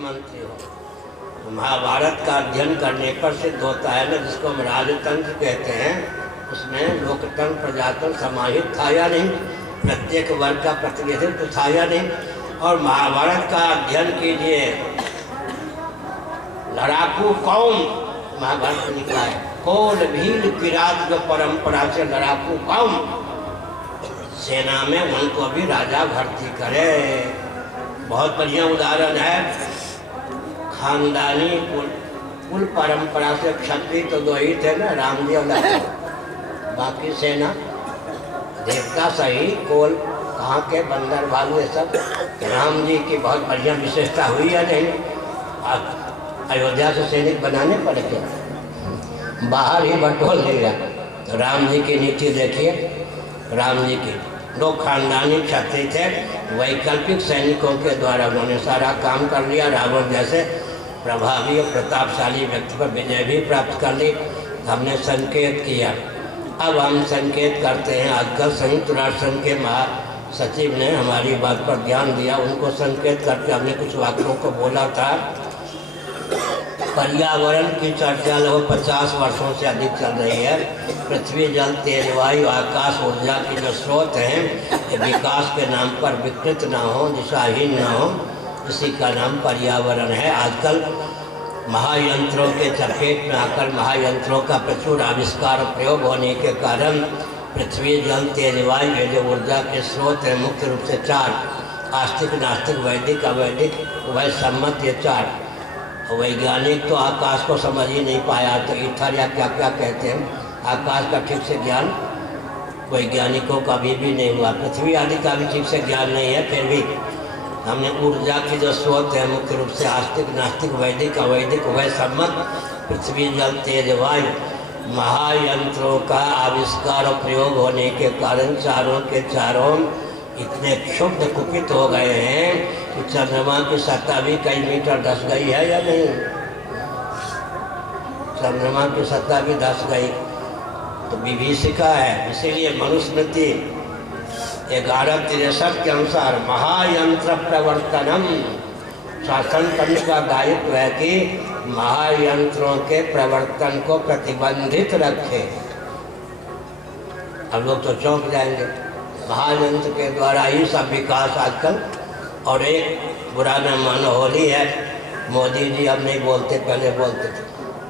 मंत्री हो। तो महाभारत का अध्ययन करने पर सिद्ध होता है ना, जिसको हम राजतंत्र कहते हैं, उसमें लोकतंत्र प्रजातंत्र समाहित था या नहीं, प्रत्येक वर्ग का प्रतिनिधित्व था या नहीं। और महाभारत का अध्ययन कीजिए, लड़ाकू कौम महाभारत निकला है, कोल भील किरात जो परंपरा से लड़ाकू कौम, सेना में उनको भी राजा भर्ती करे। बहुत बढ़िया उदाहरण है, खानदानी कुल परंपरा से क्षत्रिय तो दो ही थे ना, राम जी और लक्ष्मण, बाकी सेना देवता सही कोल कहाँ के बंदर भालू ये सब। राम जी की बहुत बढ़िया विशेषता हुई या नहीं, अयोध्या से सैनिक बनाने पड़े थे, बाहर ही बटोल लिया। तो राम जी की नीति देखिए, राम जी की लोग खानदानी क्षत्रिय थे, वैकल्पिक सैनिकों के द्वारा उन्होंने सारा काम कर लिया। रावण जैसे प्रभावी और प्रतापशाली व्यक्ति पर विजय भी प्राप्त कर ली। हमने संकेत किया, अब हम संकेत करते हैं। आजकल संयुक्त राष्ट्र संघ के महासचिव ने हमारी बात पर ध्यान दिया, उनको संकेत करके हमने कुछ वाक्यों को बोला था। पर्यावरण की चर्चा लगभग 50 वर्षों से अधिक चल रही है। पृथ्वी, जल, तेज, वायु, आकाश, ऊर्जा के जो स्रोत हैं, ये विकास के नाम पर विकृत ना हो, दिशाहीन ना हो, इसी का नाम पर्यावरण है। आजकल महायंत्रों के चपेट में आकर महायंत्रों का प्रचुर आविष्कार प्रयोग होने के कारण पृथ्वी, जल, तेज, वायु, ये जो ऊर्जा के स्रोत हैं, मुख्य रूप से 4, आस्तिक, नास्तिक, वैदिक, अवैदिक, वह सम्मत, ये 4। वैज्ञानिक तो आकाश को समझ ही नहीं पाया, तो ईथर या क्या क्या कहते हैं, आकाश का ठीक से ज्ञान वैज्ञानिकों का भी नहीं हुआ। पृथ्वी आदि का भी ठीक से ज्ञान नहीं है। फिर भी हमने ऊर्जा के जो स्रोत है, मुख्य रूप से आस्तिक, नास्तिक, वैदिक, अवैदिक, वह सम्मत, पृथ्वी, जल, तेज, वायु, महायंत्रों का आविष्कार और प्रयोग होने के कारण चारों के चारों इतने क्षुब्ध कुपित हो गए हैं कि चंद्रमा की सतह भी कई मीटर धंस गई है या नहीं, चंद्रमा की सतह भी धंस गई। तो विभीषिका है। इसीलिए मनुस्मृति 1163 के अनुसार महायंत्र प्रवर्तनम, शासन तंत्र का दायित्व है कि महायंत्रों के प्रवर्तन को प्रतिबंधित रखे। अब लोग तो चौंक जाएंगे, महायंत्र के द्वारा ही सब विकास आजकल। और एक बुरा न मानो, होली है, मोदी जी अब नहीं बोलते, पहले बोलते थे।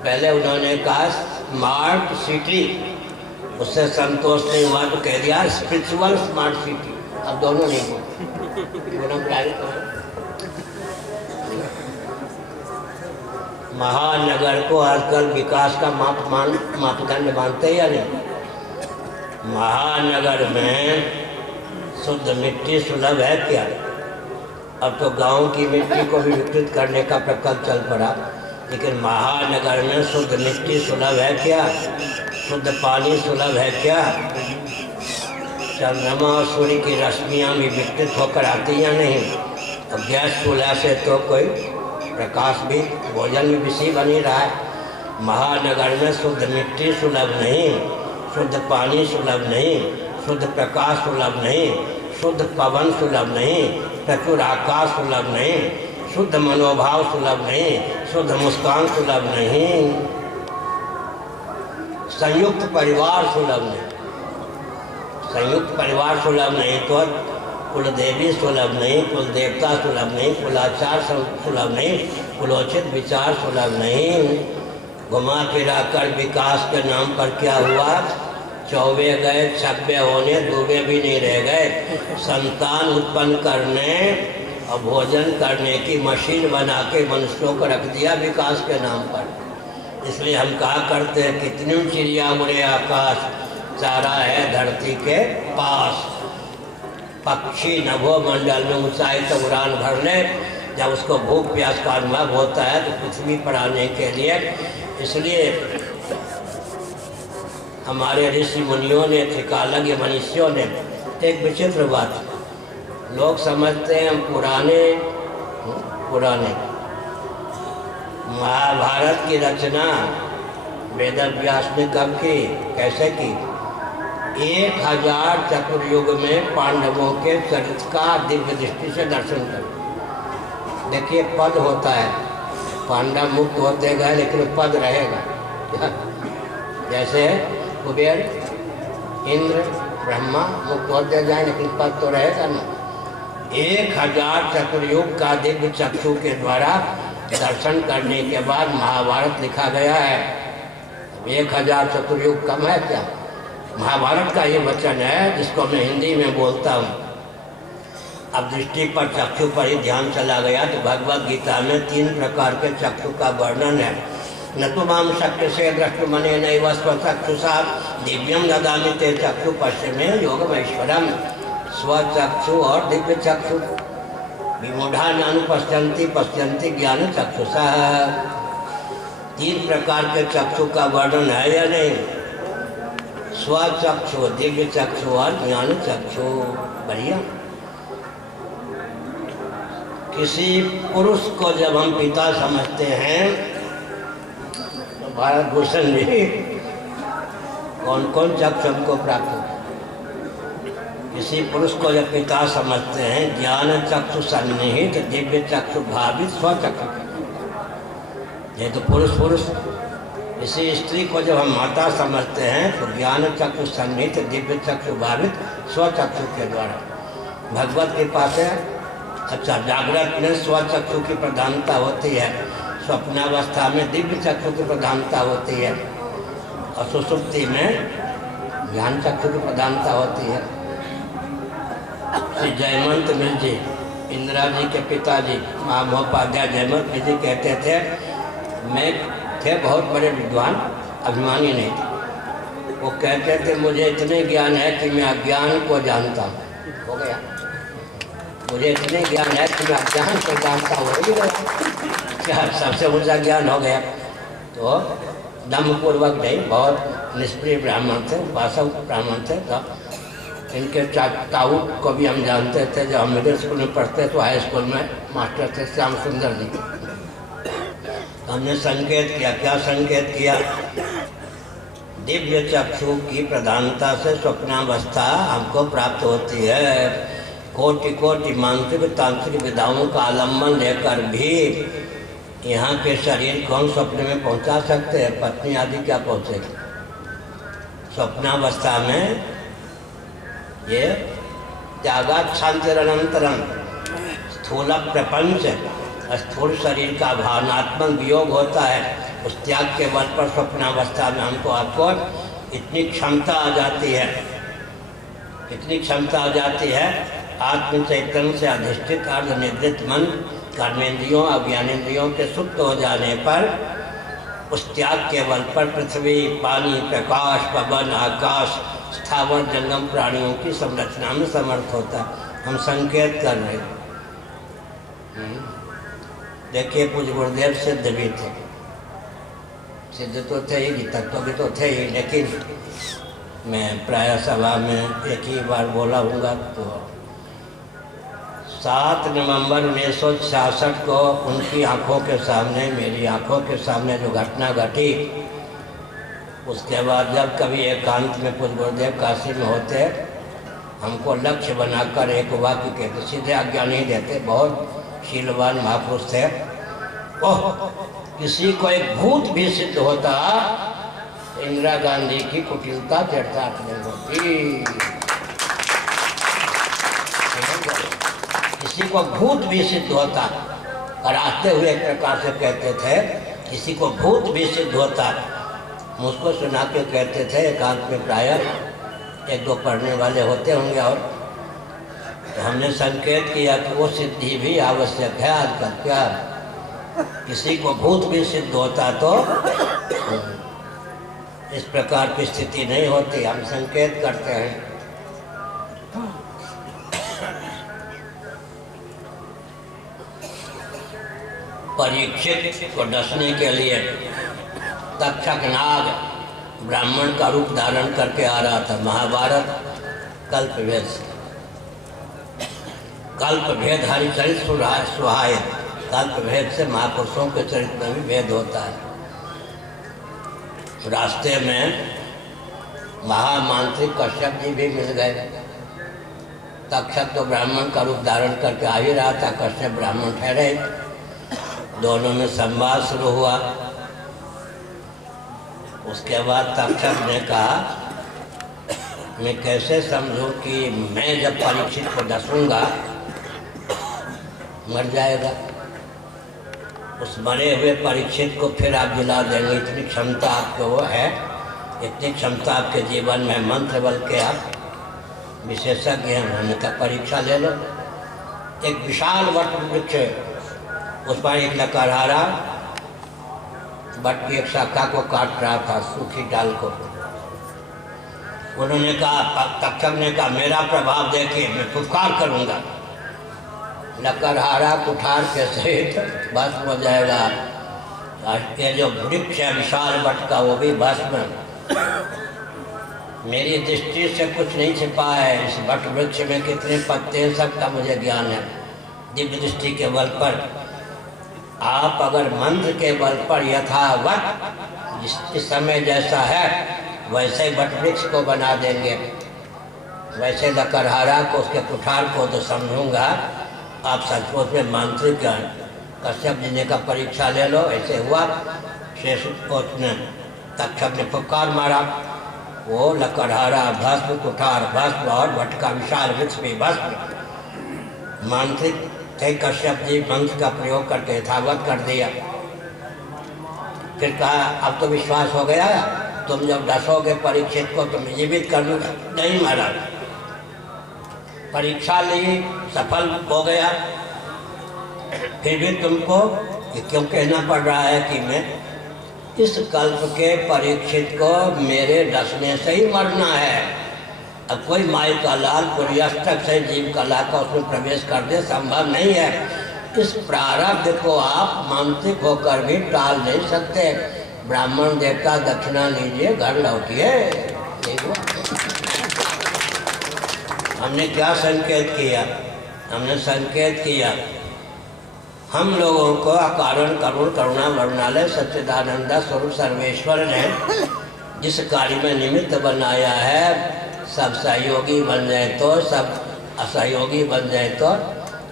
पहले उन्होंने कहा स्मार्ट सिटी, उससे संतोष नहीं हुआ तो कह दिया स्पिरिचुअल स्मार्ट सिटी। अब दोनों नहीं बोलते। महानगर को आजकल विकास का मापदंड मानते हैं या नहीं? महानगर में शुद्ध मिट्टी सुलभ है क्या? अब तो गांव की मिट्टी को भी विकृत करने का प्रकल्प चल पड़ा, लेकिन महानगर में शुद्ध मिट्टी सुलभ है क्या? शुद्ध पानी सुलभ है क्या? चंद्रमा और सूर्य की रश्मियाँ भी विकृत होकर आती या नहीं? और गैस चूल्हा से तो कोई प्रकाश भी, भोजन भी विषय बनी रहा है। महानगर में शुद्ध मिट्टी सुलभ नहीं, शुद्ध पानी सुलभ नहीं, शुद्ध प्रकाश सुलभ नहीं, शुद्ध पवन सुलभ नहीं, प्रचुर आकाश सुलभ नहीं, शुद्ध मनोभाव सुलभ नहीं, शुद्ध मुस्कान सुलभ नहीं, संयुक्त परिवार सुलभ नहीं। संयुक्त परिवार सुलभ नहीं तो कुल देवी सुलभ नहीं, कुल देवता सुलभ नहीं, कुलाचार सुलभ नहीं, कुलोचित विचार सुलभ नहीं। घुमा फिरा कर विकास के नाम पर क्या हुआ? चौबे गए, छब्बे होने, डूबे भी नहीं रह गए। संतान उत्पन्न करने और भोजन करने की मशीन बना के मनुष्यों को रख दिया विकास के नाम पर। इसलिए हम कहा करते हैं कितनी चिड़िया उड़े आकाश, चारा है धरती के पास। पक्षी नभो मंडल में ऊंचाई तक उड़ान भर ले, जब उसको भूख प्यास का अनुभव होता है तो पृथ्वी पर आने के लिए। इसलिए हमारे ऋषि मुनियों ने, त्रिकालज्ञ मनुष्यों ने एक विचित्र बात, लोग समझते हैं हम पुराने महाभारत की रचना वेदव्यास ने कब की, कैसे की? 1000 चतुर्युग में पांडवों के चरित्र का दिव्य दृष्टि से दर्शन कर। देखिए पद होता है, पांडव मुक्त होते गए लेकिन पद रहेगा। जैसे कुबेर, इंद्र, ब्रह्मा मुक्त होते जाए लेकिन पद तो रहेगा ना। 1000 चतुर्युग का दिव्य चक्षु के द्वारा दर्शन करने के बाद महाभारत लिखा गया है। 1000 चतुर्युग कम है क्या? महाभारत का ये वचन है जिसको मैं हिंदी में बोलता हूँ। अब दृष्टि पर चक्षु पर ही ध्यान चला गया तो भगवद गीता में 3 प्रकार के चक्षु का वर्णन है। न तो माम शक्य से दृष्टुमने नैव स्वचक्षुषा दिव्यम ददामि ते चक्षु पश्चिमे योगमैश्वरम। स्वचक्षु और दिव्य चक्षु। विमूढ़ा नानुपश्यन्ति पश्यन्ति ज्ञान चक्षुषा। 3 प्रकार के चक्षु का वर्णन है या नहीं? स्वचक्षु, दिव्य चक्षु और ज्ञान चक्षु। बढ़िया। किसी पुरुष को जब हम पिता समझते हैं तो भारत भूषण जी कौन कौन चक्षु हमको प्राप्त होता है? किसी पुरुष को जब पिता समझते हैं, ज्ञान चक्षु सन्निहित दिव्य चक्षु भावित स्वचक्षु। ये तो पुरुष पुरुष। किसी स्त्री को जब हम माता समझते हैं तो ज्ञान चक्षु सन्निहित दिव्य चक्षु भावित स्वचक्षु के द्वारा। भगवत कृपा से अच्छा जागृत में स्वचक्षु की प्रधानता होती है, स्वप्नावस्था में दिव्य चक्षु की प्रधानता होती है और सुषुप्ति में ज्ञान चक्षु की प्रधानता होती है। श्री जयमंत मिल जी, इंदिरा जी के पिताजी महामहोपाध्याय जयमंत मिल जी कहते थे, मैं थे बहुत बड़े विद्वान, अभिमानी नहीं थे। वो कहते थे मुझे इतने ज्ञान है कि मैं अज्ञान को जानता हूँ। हो गया। मुझे इतने ज्ञान है कि मैं अज्ञान को जानता हूँ। हो गया। क्या सबसे ऊंचा ज्ञान हो गया। तो दम्भपूर्वक नहीं, बहुत निष्प्रिय ब्राह्मण थे, उपासक ब्राह्मण थे। तो इनके ताऊ को भी हम जानते थे। जब हम मिडिल स्कूल में पढ़ते तो हाई स्कूल में मास्टर थे श्याम सुंदर जी। हमने संकेत किया। क्या संकेत किया? दिव्य चक्षु की प्रधानता से स्वप्नावस्था हमको प्राप्त होती है। कोटि कोटि मानसिक तांत्रिक विधाओं का आलम्बन लेकर भी यहाँ के शरीर को हम स्वप्न में पहुँचा सकते हैं। पत्नी आदि क्या पहुँचेगी? स्वप्नावस्था में ये त्यागाच्छांतिरनंतरम स्थूल प्रपंच, स्थूल शरीर का भावनात्मक वियोग होता है। उस त्याग के बल पर स्वप्नावस्था में हमको आपको इतनी क्षमता आ जाती है, इतनी क्षमता आ जाती है। आत्म चैतन्य से अधिष्ठित अर्धनिद्रित मन कर्मेंद्रियों और ज्ञानेंद्रियों के सुप्त हो जाने पर उस त्याग के बल पर पृथ्वी, पानी, प्रकाश, पवन, आकाश, स्थावर जंगम प्राणियों की संरचना में समर्थ होता है। हम संकेत कर रहे हैं। देखिए पूज्य गुरुदेव सिद्ध भी थे, सिद्ध तो थे ही, तत्व भी तो थे ही, लेकिन मैं प्राय सभा में एक ही बार बोला हूँगा। तो 7 नवंबर 1966 को उनकी आंखों के सामने, मेरी आंखों के सामने जो घटना घटी, उसके बाद जब कभी एकांत में पूज्य गुरुदेव काशी में होते, हमको लक्ष्य बनाकर एक वाक्य कहते, सीधे आज्ञा नहीं देते, बहुत शीलवान महापुरुष थे। ओह, किसी को एक भूत भी सिद्ध होता, इंदिरा गांधी की कुटिलता चर्चार्थ नहीं होती। किसी को भूत भी सिद्ध होता, और आते हुए एक प्रकार से कहते थे, किसी को भूत भी सिद्ध होता। मुझको सुना के कहते थे, एकांत में प्रायः 1-2 पढ़ने वाले होते होंगे, और तो हमने संकेत किया कि वो सिद्धि भी आवश्यक है आजकल। क्या किसी को भूत भी सिद्ध होता तो इस प्रकार की स्थिति नहीं होती। हम संकेत करते हैं। परीक्षित को डसने के लिए तक्षक नाग ब्राह्मण का रूप धारण करके आ रहा था। महाभारत कल्पभेद से, कल्पभेद हरिचरित सुहाय, कल्पभेद से महापुरुषों के चरित्र में भी भेद होता है। रास्ते में महामांत्रिक कश्यप जी भी मिल गए। तक्षक तो ब्राह्मण का रूप धारण करके आ ही रहा था, कश्यप ब्राह्मण ठहरे। दोनों में संवाद शुरू हुआ। उसके बाद तक्षक ने कहा, मैं कैसे समझूं कि मैं जब परीक्षित को डसूंगा मर जाएगा। उस मरे हुए परीक्षित को फिर आप जिला देंगे, इतनी क्षमता आपको वो है, इतनी क्षमता आपके जीवन में, मंत्र बल के आप विशेषज्ञ हैं। उन्होंने कहा परीक्षा ले लो। एक विशाल वट वृक्ष, उस पर एक लकड़हारा वट की एक शाखा को काट रहा था, सूखी डाल को। उन्होंने कहा, तक्षक ने कहा, मेरा प्रभाव देखिए, मैं फुफकार करूंगा, लकड़हारा कुठार के सहित भस्म हो जाएगा। ये जो वृक्ष है विशाल वट का, वो भी भस्म। मेरी दृष्टि से कुछ नहीं छिपा है, इस वट वृक्ष में कितने पत्ते हैं सबका मुझे ज्ञान है। दिव्य दृष्टि के बल पर आप अगर मंत्र के बल पर यथावत जिस समय जैसा है वैसे ही वट वृक्ष को बना देंगे, वैसे लकड़हारा को, उसके कुठार को तो समझूंगा आप सचमुच में मांत्रिक हैं। कश्यप जी ने का परीक्षा ले लो। ऐसे हुआ। शेष ने तक्षक ने फुफकार मारा, वो लकड़हारा भस्म, कुठार भस्म और वट का विशाल वृक्ष भी भस्म। मांत्रिक थे कश्यप जी, मंत्र का प्रयोग करके यथावत कर दिया। फिर कहा, अब तो विश्वास हो गया, तुम जब डसोगे परीक्षित को तुम जीवित कर दूंगा। नहीं महाराज, परीक्षा ली, सफल हो गया, फिर भी तुमको ये क्यों कहना पड़ रहा है कि मैं इस कल्प के परीक्षित को मेरे डसने से ही मरना है। अब कोई माई का लाल पुर्यस्तक से जीव कला का उसमें प्रवेश कर दे, संभव नहीं है। इस प्रारब्ध को आप मानसिक होकर भी टाल नहीं सकते। ब्राह्मण देवता दक्षिणा लीजिए, घर लौटिए। हमने क्या संकेत किया? हमने संकेत किया हम लोगों को अकारण करुण करुणा वरुणालय सच्चिदानंद स्वरूप सर्वेश्वर ने जिस कार्य में निमित्त बनाया है, सब सहयोगी बन जाए तो, सब असहयोगी बन जाए तो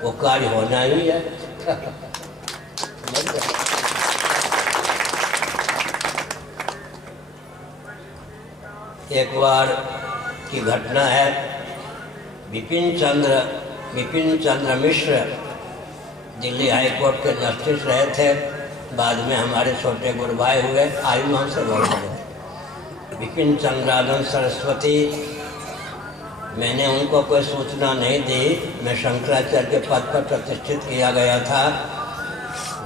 वो कार्य होना ही है। एक बार की घटना है, विपिन चंद्र मिश्र दिल्ली हाई कोर्ट के जस्टिस रहे थे, बाद में हमारे छोटे गुरु भाई हुए, आयु में हमसे बहुत बड़े। विपिन चंद्रानंद सरस्वती, मैंने उनको कोई सूचना नहीं दी, मैं शंकराचार्य के पद पर प्रतिष्ठित किया गया था।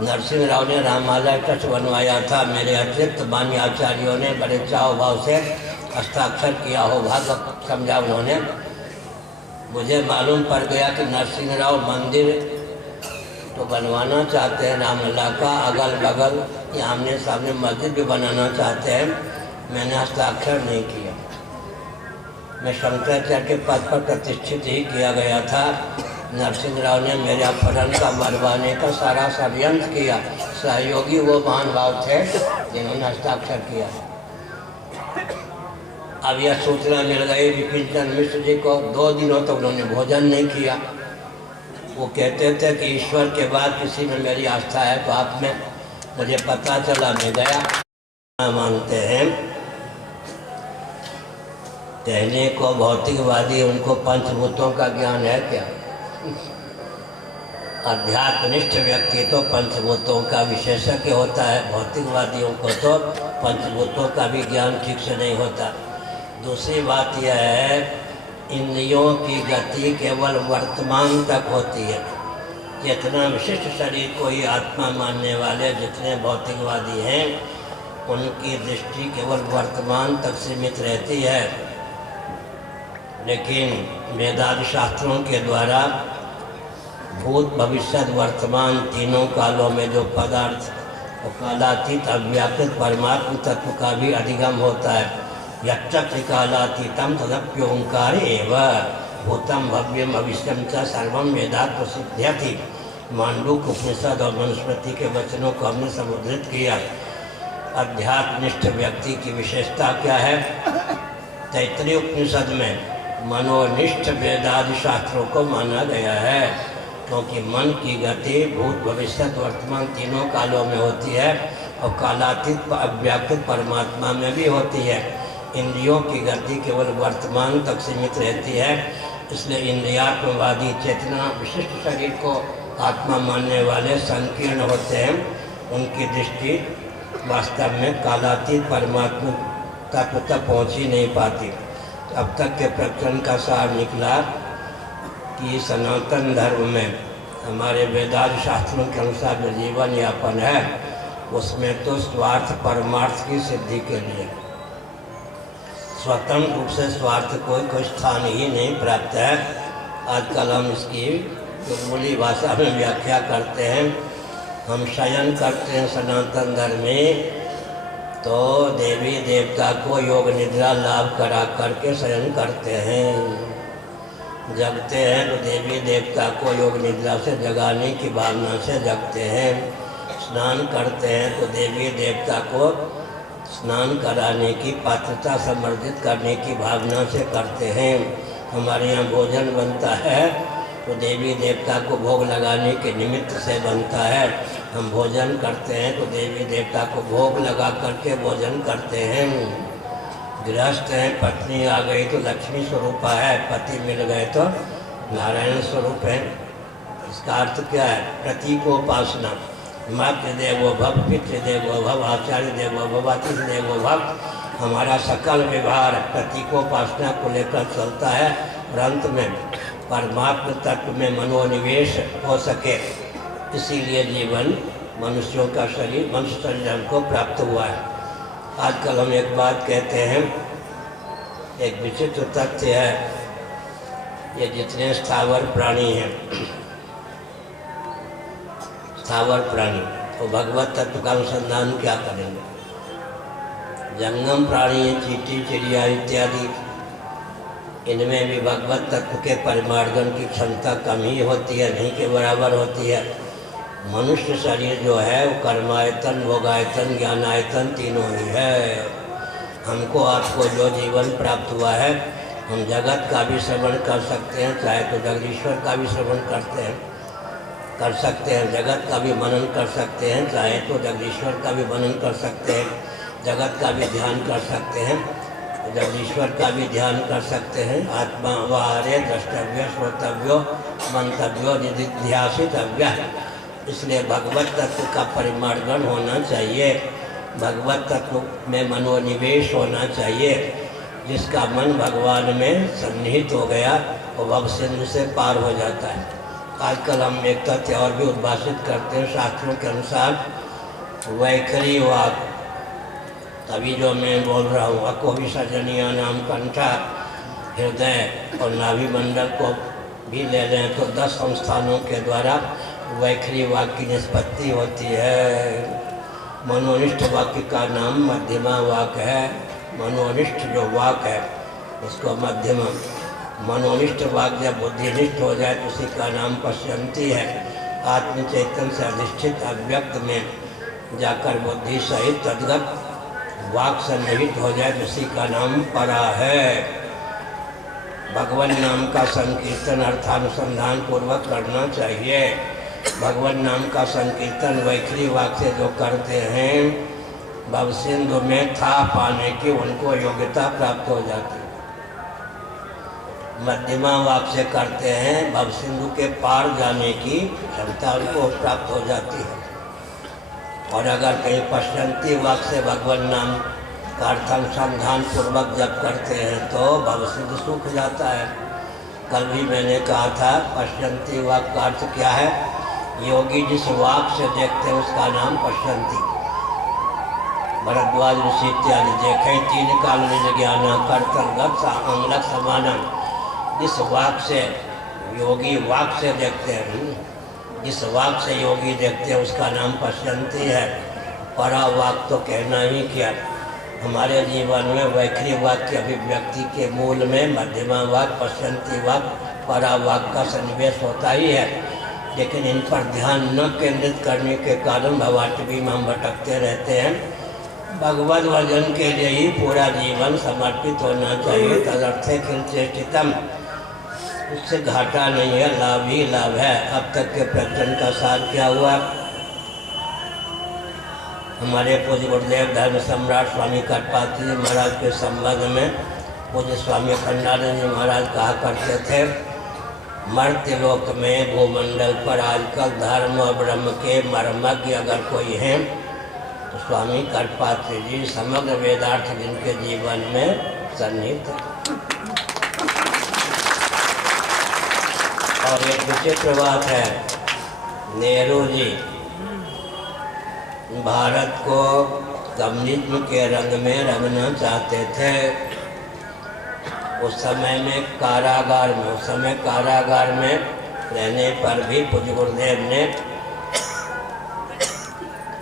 नरसिंह राव ने रामालय ट्रस्ट बनवाया था, मेरे अतिरिक्त मान्य आचार्यों ने बड़े चाव भाव से हस्ताक्षर किया हो, भाग समझा उन्होंने। मुझे मालूम पड़ गया कि नरसिंह राव मंदिर तो बनवाना चाहते हैं रामलला का, अगल बगल या आमने सामने मस्जिद भी बनाना चाहते हैं। मैंने हस्ताक्षर नहीं किया, मैं शंकराचार्य के पद पर प्रतिष्ठित ही किया गया था। नरसिंह राव ने मेरे अपहरण का मरवाने का सारा षड्यंत्र किया। सहयोगी वो महान भाव थे जिन्होंने हस्ताक्षर किया। अब यह सूचना मिल गई विपिन चंद्र मिश्र जी को, 2 दिनों तक उन्होंने भोजन नहीं किया। वो कहते थे कि ईश्वर के बाद किसी में मेरी आस्था है तो आप में। मुझे पता चला, मैं गया। मानते हैं कहने को भौतिकवादी, उनको पंचभूतों का ज्ञान है क्या? अध्यात्मनिष्ठ व्यक्ति तो पंचभूतों का विशेषज्ञ होता है, भौतिकवादियों को तो पंचभूतों का भी ज्ञान ठीक से नहीं होता। दूसरी बात यह है, इंद्रियों की गति केवल वर्तमान तक होती है। जितना विशिष्ट शरीर को ही आत्मा मानने वाले जितने भौतिकवादी हैं, उनकी दृष्टि केवल वर्तमान तक सीमित रहती है। लेकिन वेदादि शास्त्रों के द्वारा भूत भविष्य वर्तमान तीनों कालों में जो पदार्थ और कालातीत अव्याकृत परमात्म तत्व का भी अधिगम होता है। यत्त्रिकालातीतम तदप्योंकार एव भूतम भव्यम भविष्यम च सर्वम वेदात् प्रसिद्ध्यति। मांडूक्य उपनिषद और मनुस्मृति के वचनों को हमने समुद्रित किया। अध्यात्मनिष्ठ व्यक्ति की विशेषता क्या है? तैत्तिरीय उपनिषद में मनोनिष्ठ वेदादि शास्त्रों को माना गया है। क्योंकि मन की गति भूत भविष्य वर्तमान तीनों कालों में होती है और कालातीत अव्याकृत परमात्मा में भी होती है। इंद्रियों की गति केवल वर्तमान तक सीमित रहती है, इसलिए इंद्रियात्मवादी चेतना विशिष्ट शरीर को आत्मा मानने वाले संकीर्ण होते हैं। उनकी दृष्टि वास्तव में कालातीत परमात्मा तत्व तक पहुँच ही नहीं पाती। अब तक के प्रकरण का सार निकला कि सनातन धर्म में हमारे वेदांत शास्त्रों के अनुसार जो जीवन यापन है उसमें तो स्वार्थ परमार्थ की सिद्धि के लिए स्वतंत्र रूप से स्वार्थ कोई स्थान ही नहीं प्राप्त है। आजकल हम इसकी मूली भाषा में व्याख्या करते हैं। हम शयन करते हैं सनातन धर्म में, तो देवी देवता को योग निद्रा लाभ करा करके शयन करते हैं। जगते हैं तो देवी देवता को योग निद्रा से जगाने की भावना से जगते हैं। स्नान करते हैं तो देवी देवता को स्नान कराने की पात्रता समर्जित करने की भावना से करते हैं। हमारे यहाँ भोजन बनता है तो देवी देवता को भोग लगाने के निमित्त से बनता है। हम भोजन करते हैं तो देवी देवता को भोग लगा करके भोजन करते हैं। गृहस्थ हैं, पत्नी आ गई तो लक्ष्मी स्वरूप है, पति मिल गए तो नारायण स्वरूप है। इसका अर्थ क्या है? प्रतीकोपासना। मातृदेवो भव, पितृदेवो भव, आचार्य देवो भव, अतिथि देवो भव। हमारा सकल व्यवहार प्रतीकोपासना को लेकर चलता है और अंत में परमात्म तत्व में मनोनिवेश हो सके, इसीलिए जीवन मनुष्यों का शरीर मनुष्य शरीर हमको प्राप्त हुआ है। आजकल हम एक बात कहते हैं, एक विचित्र तथ्य है, ये जितने स्थावर प्राणी हैं, स्थावर प्राणी तो भगवत तत्व का अनुसंधान क्या करेंगे? जंगम प्राणी चींटी चिड़िया इत्यादि, इनमें भी भगवत तत्व के परिमार्जन की क्षमता कम ही होती है, नहीं के बराबर होती है। मनुष्य शरीर जो है वो कर्मायतन, भोगायतन, ज्ञानायतन तीनों ही है। हमको आपको जो जीवन प्राप्त हुआ है, हम जगत का भी श्रवण कर सकते हैं, चाहे तो जगदीश्वर का भी श्रवण कर सकते हैं, जगत का भी मनन कर सकते हैं, चाहे तो जगदीश्वर का भी मनन कर सकते हैं, जगत का भी ध्यान कर सकते हैं, जगदीश्वर का भी ध्यान कर सकते हैं। आत्मा वारे द्रष्टव्य श्रोतव्यो मंतव्यो निधिध्यासितव्य। इसलिए भगवत तत्व का परिमार्जन होना चाहिए, भगवत तत्व में मनोनिवेश होना चाहिए। जिसका मन भगवान में सन्निहित हो गया वो भव सिंधु से पार हो जाता है। आजकल हम एक तथ्य और भी उद्भाषित करते हैं शास्त्रों के अनुसार, वैखरी वाक। तभी जो मैं बोल रहा हूँ, अको विसर्जनीय नाम कंठा, हृदय और नाभि मंडल को भी ले लें तो 10 संस्थानों के द्वारा वैखरी वाक्य की निष्पत्ति होती है। मनोनिष्ठ वाक्य का नाम मध्यमा वाक्य है। मनोनिष्ठ जो वाक्य है उसको मध्यमा, मनोनिष्ठ वाक्य जब बुद्धिनिष्ठ हो जाए तो उसी का नाम पश्यंती है। आत्मचेतन से अधिष्ठित अव्यक्त में जाकर बुद्धि सहित तद्गत वाक सन्निहित हो जाए तो उसी का नाम परा है। भगवान नाम का संकीर्तन अर्थानुसंधान पूर्वक करना चाहिए। भगवान नाम का संकीर्तन वैखरी वाक से जो करते हैं, भवसिंधु में था पाने की उनको योग्यता प्राप्त हो जाती है। मध्यमा वाक से करते हैं, भवसिंधु के पार जाने की क्षमता उनको प्राप्त हो जाती है। और अगर कहीं पश्यंती वाक से भगवान नाम का अर्थानुसंधान पूर्वक जब करते हैं तो भवसिंधु सूख जाता है। कल भी मैंने कहा था, पश्यंती वाक का अर्थ क्या है? योगी जिस वाक से देखते हैं उसका नाम पश्यंती। भरद्वाज ऋषि इत्यादि देखें 3 काल निज ज्ञान कर्तव्य अंगलक समानम। जिस वाक से योगी वाक से देखते हैं, जिस वाक से योगी देखते हैं उसका नाम पश्यंती है। परा वाक तो कहना ही क्या। हमारे जीवन में वैखरी वाक की अभिव्यक्ति के मूल में मध्यमा वाक, पश्यंती वाक, परा वाक का सन्निवेश होता ही है। लेकिन इन पर ध्यान न केंद्रित करने के कारण भवाटवी में हम भटकते रहते हैं। भगवत भजन के लिए ही पूरा जीवन समर्पित होना चाहिए। तदर्थे किंचेष्टितम, इससे घाटा नहीं है, लाभ ही लाभ है। अब तक के प्रवचन का सार क्या हुआ? हमारे पूज्य गुरुदेव धर्म सम्राट स्वामी करपात्री जी महाराज के संबंध में पूज्य स्वामी अखंडानंद जी महाराज कहा करते थे, मर्त्य लोक में भूमंडल पर आजकल धर्म और ब्रह्म के मर्मज्ञ अगर कोई हैं तो स्वामी करपात्री जी समग्र वेदार्थ जिनके जीवन में सन्निहित है। और एक विचित्र बात है, नेहरू जी भारत को कम्युनिज्म के रंग में रंगना चाहते थे। उस समय कारागार में रहने पर भी पूज्य गुरुदेव ने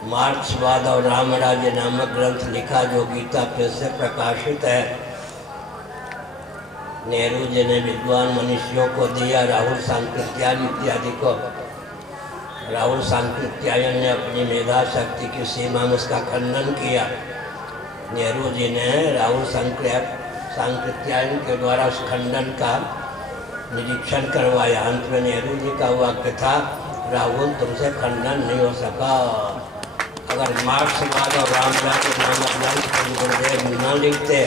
मार्क्सवाद और रामराज्य नामक ग्रंथ लिखा जो गीता प्रेस से प्रकाशित है। नेहरू जी ने विद्वान मनुष्यों को दिया, राहुल सांकृत्यायन इत्यादि को। राहुल सांकृत्यायन ने अपनी मेधा शक्ति की सीमा में उसका खंडन किया। नेहरू जी ने राहुल सांकृत्यायन के द्वारा उस खंडन का निरीक्षण करवाया। अंत में नेहरू जी का वाक्य था, राहुल तुमसे खंडन नहीं हो सका। अगर मार्क्सवाद और रामराज्य नामक ग्रंथ गुरुदेव न लिखते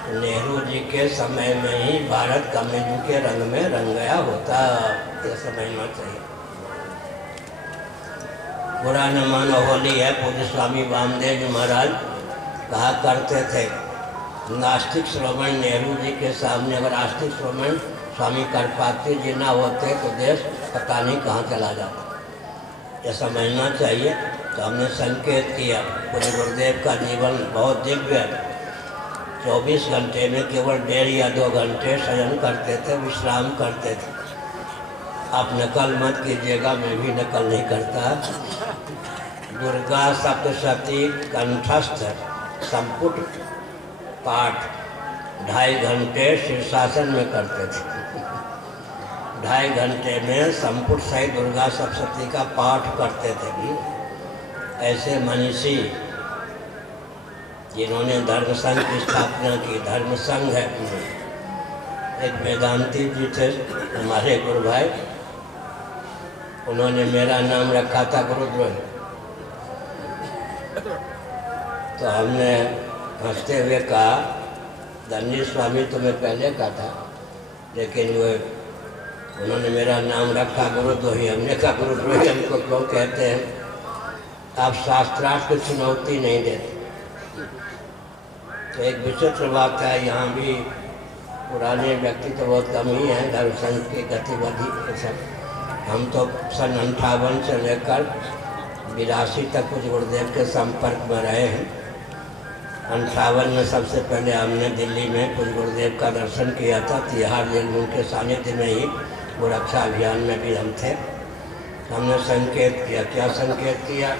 तो नेहरू जी के समय में ही भारत कम्युनिज्म के रंग में रंग गया होता। यह समझना चाहिए। बुरा न मानो होली है। पूज्य स्वामी वामदेव जी महाराज कहा करते थे, नास्तिक श्रवण नेहरू जी के सामने अगर आस्तिक श्रवण स्वामी करपात्री जी ना होते तो देश पता नहीं कहाँ चला जाता। यह समझना चाहिए। तो हमने संकेत किया, पूज्य गुरुदेव का जीवन बहुत दिव्य है। 24 घंटे में केवल 1.5 या 2 घंटे शयन करते थे, विश्राम करते थे। आप नकल मत कीजिएगा, मैं भी नकल नहीं करता। दुर्गा सप्तशती कंठस्थ संपुट पाठ 2.5 घंटे शीर्षासन में करते थे। 2.5 घंटे में संपुट सहित दुर्गा सप्तशती का पाठ करते थे। भी ऐसे मनीषी जिन्होंने धर्म संघ की स्थापना की, धर्म संघ है। एक वेदांती जी थे हमारे गुरु भाई, उन्होंने मेरा नाम रखा था गुरुद्रोही। तो हमने हंसते हुए कहा, धन्य स्वामी तुम्हें पहले का था, लेकिन वो उन्होंने मेरा नाम रखा गुरुद्रोही। हमने कहा गुरुद्रोही हमको क्यों कहते हैं? आप शास्त्रार्थ की चुनौती नहीं देते। तो एक विचित्र बात है, यहाँ भी पुराने व्यक्ति तो बहुत कम ही हैं, धर्म संघ की गतिविधि सब। हम तो सन 58 से लेकर 82 तक कुछ गुरुदेव के संपर्क में रहे हैं। 58 में सबसे पहले हमने दिल्ली में कुछ गुरुदेव का दर्शन किया था। तिहाड़ जेल में उनके सानिध्य में ही गोरक्षा अभियान में भी हम थे। हमने संकेत किया। क्या संकेत किया?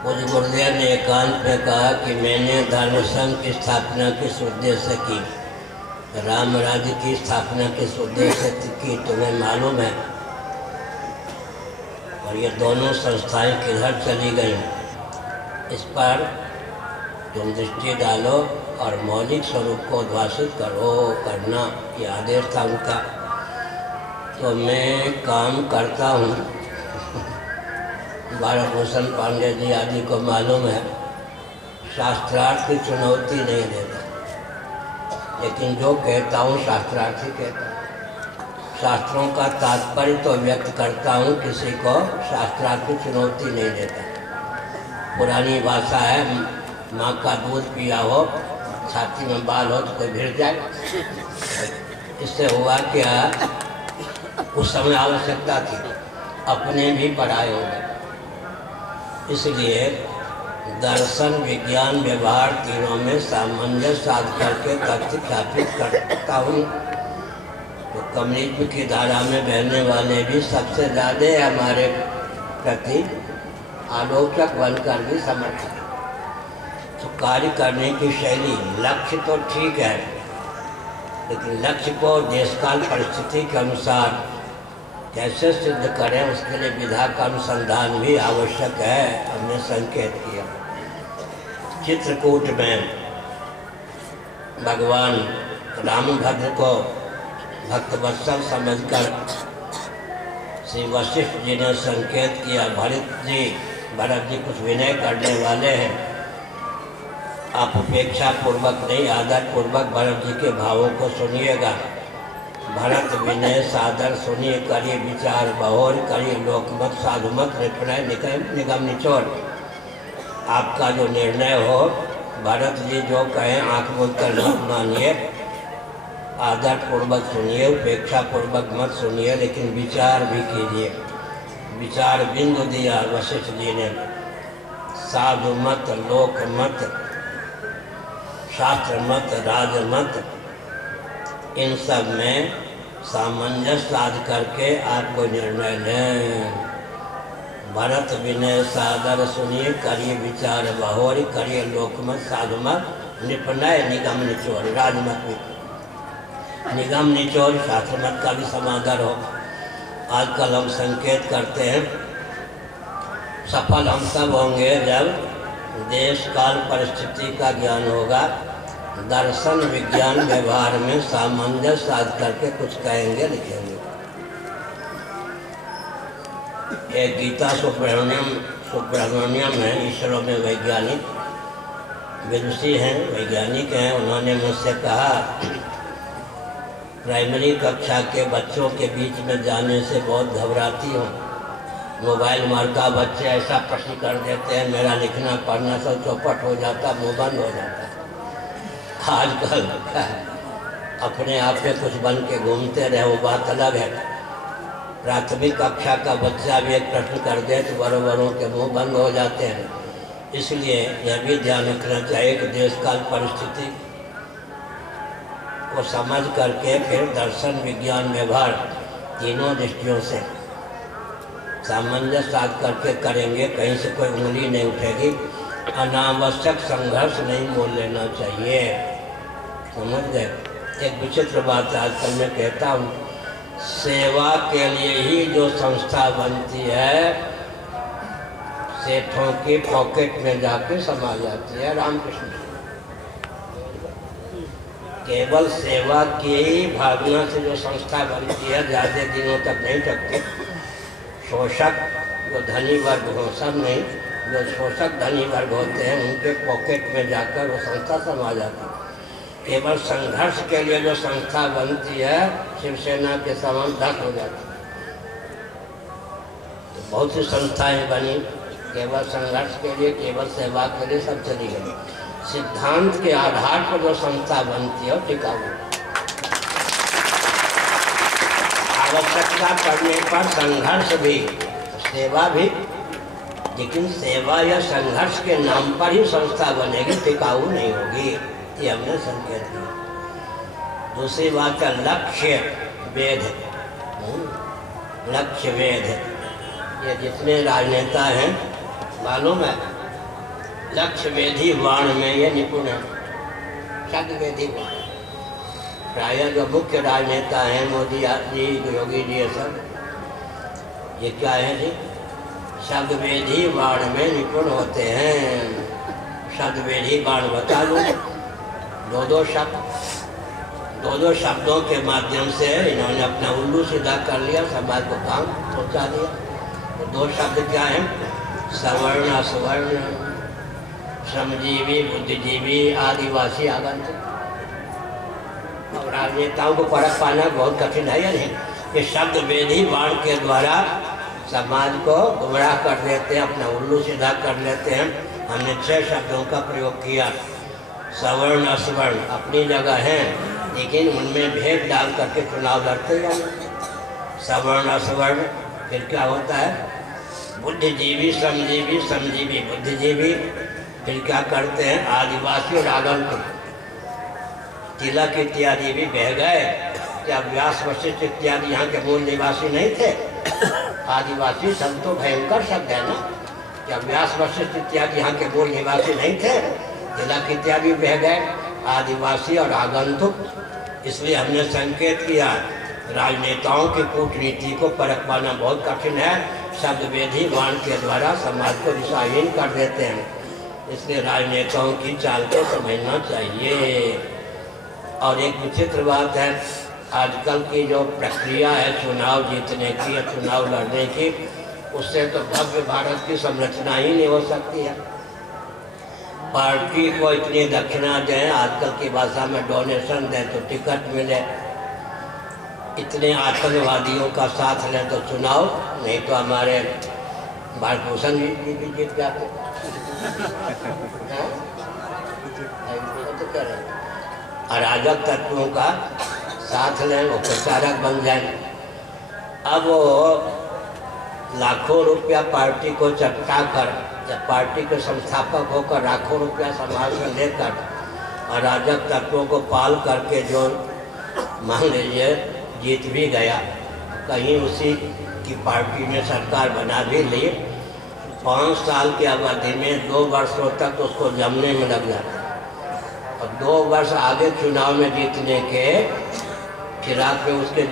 पूज्य गुरुदेव ने एकांत में कहा कि मैंने धर्म संघ की स्थापना किस उद्देश्य की, राम राज्य की स्थापना किस उद्देश्य की तुम्हें मालूम है? और ये दोनों संस्थाएं किधर चली गई, इस पर तुम दृष्टि डालो और मौलिक स्वरूप को उद्भाषित करना ये आदेश था उनका। तो मैं काम करता हूँ। भारत भूषण पांडे जी आदि को मालूम है, शास्त्रार्थ की चुनौती नहीं देता, लेकिन जो कहता हूँ शास्त्रार्थ ही कहता हूँ। शास्त्रों का तात्पर्य तो व्यक्त करता हूँ, किसी को शास्त्रार्थ की चुनौती नहीं देता। पुरानी भाषा है, माँ का दूध पिया हो, छाती में बाल हो तो कोई भिड़ जाए। इससे हुआ क्या, उस समय आवश्यकता थी, अपने भी पढ़ाए हो गए। इसलिए दर्शन, विज्ञान, व्यवहार तीनों में सामंजस्य साध करके तथ्य स्थापित करता हूँ। तो कम्युनिज्म की धारा में बहने वाले भी सबसे ज़्यादा हमारे प्रति आलोचक बनकर भी समर्थक। तो कार्य करने की शैली, लक्ष्य तो ठीक है, लेकिन लक्ष्य को देशकाल परिस्थिति के अनुसार कैसे सिद्ध करें, उसके लिए विधा का अनुसंधान भी आवश्यक है। हमने संकेत किया। चित्रकूट में भगवान रामभद्र को भक्तवत्सल समझकर श्री वशिष्ठ जी ने संकेत किया, भरत जी कुछ विनय करने वाले हैं, आप उपेक्षा पूर्वक नहीं आदर पूर्वक भरत जी के भावों को सुनिएगा। भरत विनय सादर सुनिए, करिए विचार बहोर, करिए लोकमत साधुमत निर्णय निगम निचोड़। आपका जो निर्णय हो, भरत जी जो कहें आँख मूंद कर मत मानिए, आदर पूर्वक सुनिए, उपेक्षा पूर्वक मत सुनिए, लेकिन विचार भी कीजिए। विचार बिंदु दिया वशिष्ठ जी ने, साधु मत, लोक मत, शास्त्र मत, राज मत, इन सब में सामंजस्य साध करके आप कोई निर्णय लें। भरत विनय सादर सुनिए, करिए विचार बहोरी, करिए लोकमत साधुमत निपनय निगम निचोड़। राजमत भी निगम निचोड़, शास्त्र मत का भी समादर हो। आजकल हम संकेत करते हैं, सफल हम तब होंगे जब देश काल परिस्थिति का ज्ञान होगा, दर्शन विज्ञान व्यवहार में सामंजस्य साध करके कुछ कहेंगे लिखेंगे। एक गीता सुब्रह्मण्यम है, ईश्वरों में वैज्ञानिक विदुषी हैं, वैज्ञानिक हैं। उन्होंने मुझसे कहा, प्राइमरी कक्षा के बच्चों के बीच में जाने से बहुत घबराती हूँ। मोबाइल मार्का बच्चे ऐसा प्रश्न कर देते हैं, मेरा लिखना पढ़ना सब चौपट हो जाता, मुँह बंद हो जाता। आजकल अपने आप में कुछ बन के घूमते रहे, वो बात अलग है। प्राथमिक कक्षा का बच्चा भी एक प्रश्न कर दे तो बड़ों के मुंह बंद हो जाते हैं। इसलिए यह भी ध्यान रखना चाहिए कि देश काल परिस्थिति को समझ करके फिर दर्शन विज्ञान व्यवहार तीनों दृष्टियों से सामंजस्य साध करके करेंगे, कहीं से कोई उंगली नहीं उठेगी। अनावश्यक संघर्ष नहीं मोल लेना चाहिए, समझ गए। एक विचित्र बात आजकल मैं कहता हूँ, सेवा के लिए ही जो संस्था बनती है, सेठों की पॉकेट में जाके समा जाती है। रामकृष्ण केवल सेवा की ही भावना से जो संस्था बनती है, ज़्यादा दिनों तक नहीं टकती। शोषक जो धनी वर्ग हो, सब नहीं, जो शोषक धनी वर्ग होते हैं उनके पॉकेट में जाकर वो संस्था समा जाती है। केवल संघर्ष के लिए जो संस्था बनती है, शिवसेना के समान 10 हो जाती है। तो बहुत सी संस्थाएं बनी केवल संघर्ष के लिए, केवल सेवा के लिए, सब चली गई। सिद्धांत के आधार पर जो संस्था बनती है टिकाऊ, आवश्यकता पड़ने पर संघर्ष भी, सेवा भी, लेकिन सेवा या संघर्ष के नाम पर ही संस्था बनेगी, टिकाऊ नहीं होगी। ये हमने संकेत किया। दूसरी बात का लक्ष्य वेद, लक्ष्य वेद। ये जितने राजनेता हैं मालूम है, लक्ष्य वेधी वाण में ये निपुण है, शब्द वेधी वाण। प्रायः जो मुख्य राजनेता हैं, मोदी जी, योगी जी, ये सब, ये क्या है जी, शब्द वेधी वाण में निपुण होते हैं। शब्द वेधी वाण बता दूँ, दो दो शब्दों के माध्यम से इन्होंने अपना उल्लू सीधा कर लिया, समाज को काम पहुँचा दिया। तो 2 शब्द क्या हैं, सवर्ण असवर्ण, श्रमजीवी बुद्धिजीवी, आदिवासी आगंतुक। और राजनेताओं को परख पाना बहुत कठिन है या नहीं। ये शब्द वेधी वाण के द्वारा समाज को गुमराह कर देते हैं, अपना उल्लू सीधा कर लेते हैं। हमने 6 शब्दों का प्रयोग किया। सवर्ण असवर्ण अपनी जगह हैं, लेकिन उनमें भेद डाल करके चुनाव लड़ते हैं। सवर्ण असवर्ण, फिर क्या होता है, बुद्धिजीवी श्रमजीवी, श्रमजीवी बुद्धिजीवी, फिर क्या करते हैं, आदिवासी और आगंतुक। तिलक इत्यादि भी बह गए, क्या व्यास वशिष्ठ इत्यादि यहाँ के मूल निवासी नहीं थे? आदिवासी शब्द तो भयंकर शब्द है ना, क्या व्यास वशिष्ठ इत्यादि यहाँ के मूल निवासी नहीं थे? तिलक इत्यादि बह गए, आदिवासी और आगंतुक। इसलिए हमने संकेत किया, राजनेताओं की कूटनीति को परख पाना बहुत कठिन है। शब्द वेधी वाण के द्वारा समाज को दिशाहीन कर देते हैं। इसलिए राजनेताओं की चाल को समझना चाहिए। और एक विचित्र बात है, आजकल की जो प्रक्रिया है चुनाव जीतने की या चुनाव लड़ने की, उससे तो भव्य भारत की संरचना ही नहीं हो सकती है। पार्टी को इतनी दक्षिणा दें, आजकल की भाषा में डोनेशन दें तो टिकट मिले, इतने आतंकवादियों का साथ लें तो चुनाव, नहीं तो हमारे भारत भूषण जी भी जीत जाते। अराजक तत्वों का साथ लें, वो प्रचारक बन जाए। अब वो लाखों रुपया पार्टी को चट्टा कर या पार्टी के संस्थापक होकर लाखों रुपया समाज में लेकर अराजक तत्वों को पाल करके जो मान लीजिए जीत भी गया, कहीं उसी की पार्टी ने सरकार बना भी ली, 5 साल की अवधि में 2 वर्षों तक उसको जमने में लग जाता और 2 वर्ष आगे चुनाव में जीतने के फिराक में उसके